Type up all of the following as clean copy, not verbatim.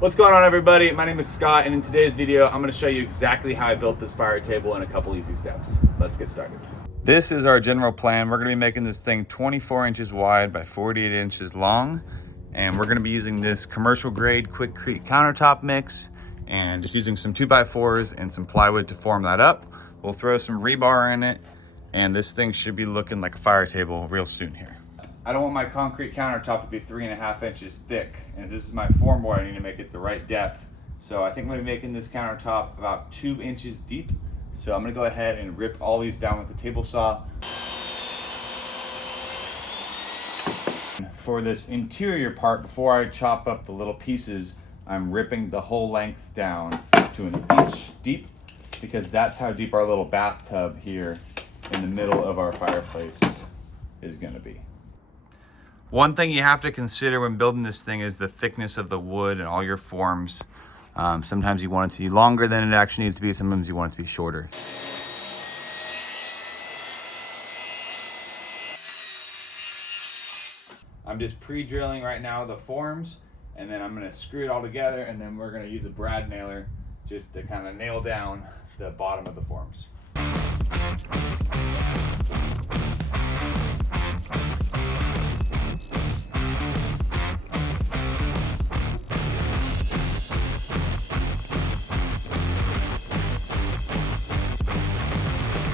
What's going on, everybody? My name is Scott, and in today's video I'm going to show you exactly how I built this fire table in a couple easy steps. Let's get started. This is our general plan. We're going to be making this thing 24 inches wide by 48 inches long, and we're going to be using this commercial grade quickcrete countertop mix and just using some 2x4s and some plywood to form that up. We'll throw some rebar in it, and this thing should be looking like a fire table real soon here. I don't want my concrete countertop to be 3.5 inches thick, and if this is my form board, I need to make it the right depth. So I think I'm going to be making this countertop about 2 inches deep. So I'm going to go ahead and rip all these down with the table saw. For this interior part, before I chop up the little pieces, I'm ripping the whole length down to 1 inch deep, because that's how deep our little bathtub here in the middle of our fireplace is going to be. One thing you have to consider when building this thing is the thickness of the wood and all your forms. Sometimes you want it to be longer than it actually needs to be. Sometimes you want it to be shorter. I'm just pre-drilling right now the forms, and then I'm going to screw it all together, and then we're going to use a brad nailer just to kind of nail down the bottom of the forms.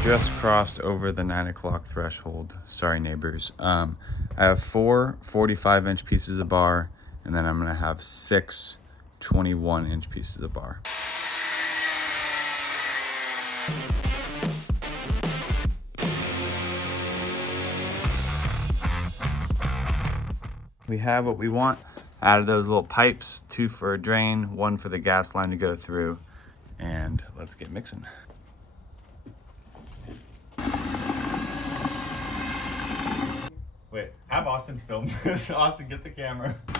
Just crossed over the 9 o'clock threshold. Sorry, neighbors. I have 4 45-inch pieces of bar, and then I'm gonna have 6 21-inch pieces of bar. We have what we want out of those little pipes, 2 for a drain, 1 for the gas line to go through, and let's get mixing. Wait, have Austin film this. Austin, get the camera. Do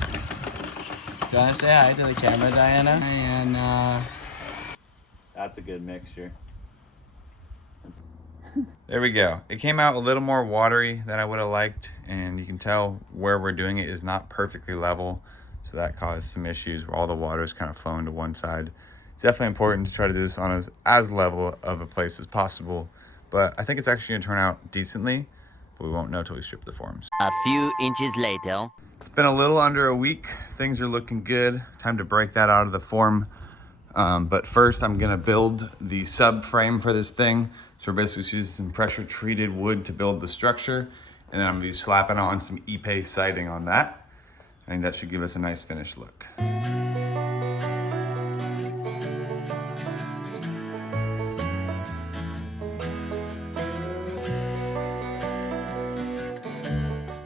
you want to say hi to the camera, Diana? Diana. That's a good mixture. There we go. It came out a little more watery than I would have liked, and you can tell where we're doing it is not perfectly level, so that caused some issues where all the water is kind of flowing to one side. It's definitely important to try to do this on as level of a place as possible, but I think it's actually going to turn out decently. But we won't know till we strip the forms. A few inches later. It's been a little under a week. Things are looking good. Time to break that out of the form. But first I'm gonna build the subframe for this thing. So we're basically using some pressure treated wood to build the structure. And then I'm gonna be slapping on some Ipe siding on that. I think that should give us a nice finished look.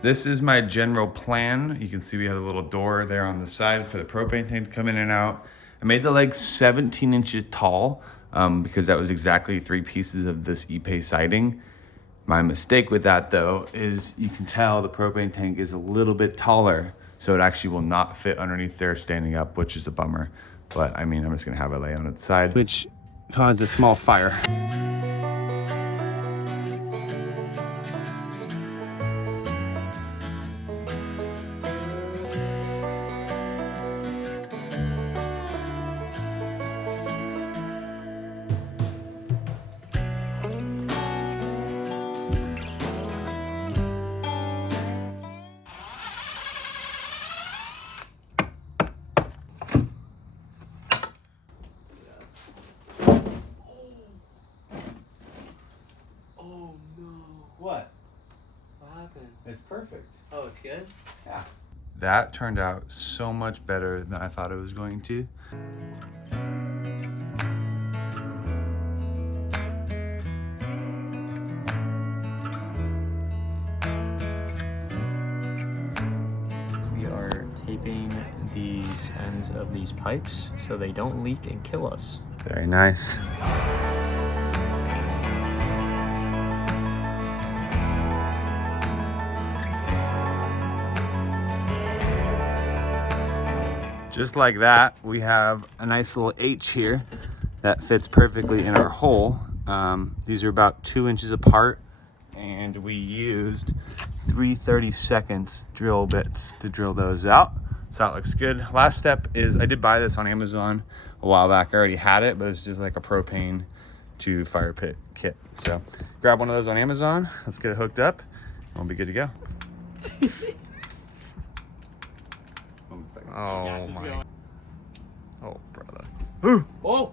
This is my general plan. You can see we have a little door there on the side for the propane tank to come in and out. I made the legs 17 inches tall because that was exactly 3 pieces of this Ipe siding. My mistake with that, though, is you can tell the propane tank is a little bit taller, so it actually will not fit underneath there standing up, which is a bummer. But I mean, I'm just gonna have it lay on its side, which caused a small fire. What? What happened? It's perfect. Oh, it's good? Yeah. That turned out so much better than I thought it was going to. We are taping these ends of these pipes so they don't leak and kill us. Very nice. Just like that, we have a nice little H here that fits perfectly in our hole. These are about 2 inches apart, and we used 3/32 drill bits to drill those out. So that looks good. Last step is, I did buy this on Amazon a while back. I already had it, but it's just like a propane to fire pit kit. So grab one of those on Amazon. Let's get it hooked up and we'll be good to go. Oh my. Oh, brother. Ooh. Oh!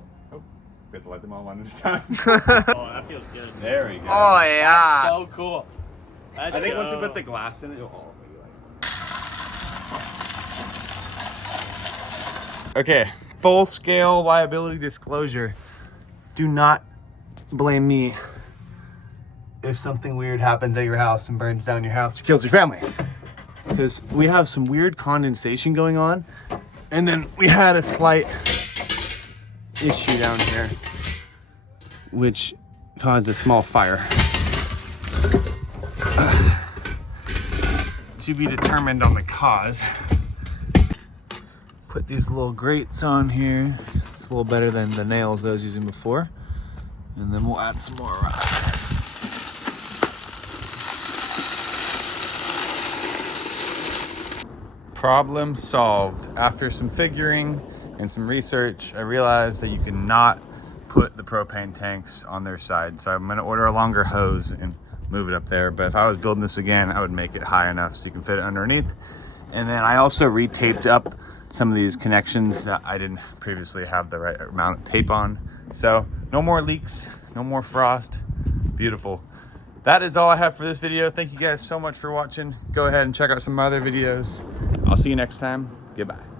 Good to let them all one at a time. Oh, that feels good. There we go. Oh yeah. That's so cool. Let's I think go. once you put the glass in it, it'll all be like... Okay, full scale liability disclosure. Do not blame me if something weird happens at your house and burns down your house or kills your family. Because we have some weird condensation going on, and then we had a slight issue down here which caused a small fire. To be determined on the cause. Put these little grates on here. It's a little better than the nails I was using before. And then we'll add some more rock. Problem solved. After some figuring and some research, I realized that you cannot put the propane tanks on their side. So I'm gonna order a longer hose and move it up there. But if I was building this again, I would make it high enough so you can fit it underneath. And then I also re-taped up some of these connections that I didn't previously have the right amount of tape on. So no more leaks, no more frost. Beautiful. That is all I have for this video. Thank you guys so much for watching. Go ahead and check out some other videos. I'll see you next time. Goodbye.